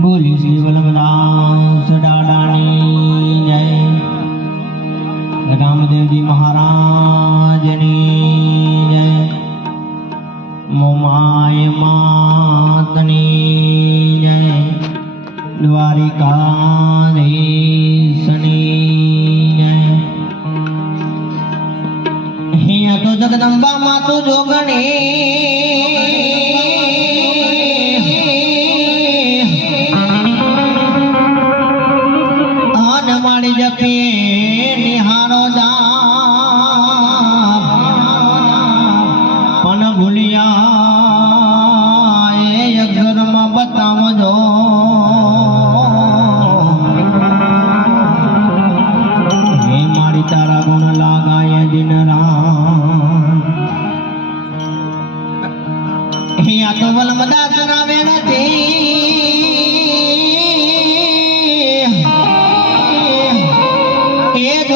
બોલી શ્રી વલ્લભદાસ દાદાની જય રામદેવજી મહારાજની જય મોમાય માતની જય દ્વારિકાધીશની જય અહીંયા તો જગદંબા માતું જોગણી નિહારો જા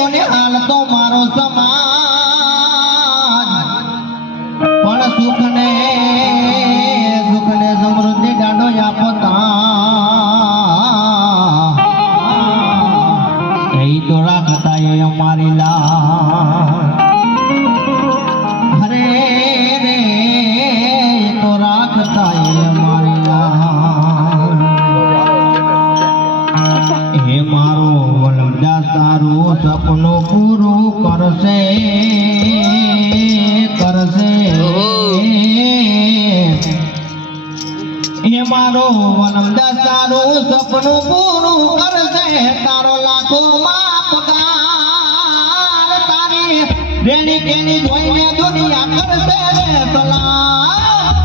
વેણતી એ હાલ તો મારો સમાજ. પણ સુખ ને સુખ ને સમૃદ્ધિ ગાડો આપતા એ તો રાખતા એ અમારી લા હરે રે તો. હે મારો વલમદા તારું સપનું પૂરું કરશે કરશે. એ મારો વલમદા તારું સપનું પૂરું કરશે, તારો લાખો માં પગાર તારી રેણી કેણી જોઈને દુનિયા કરશે રે સલામ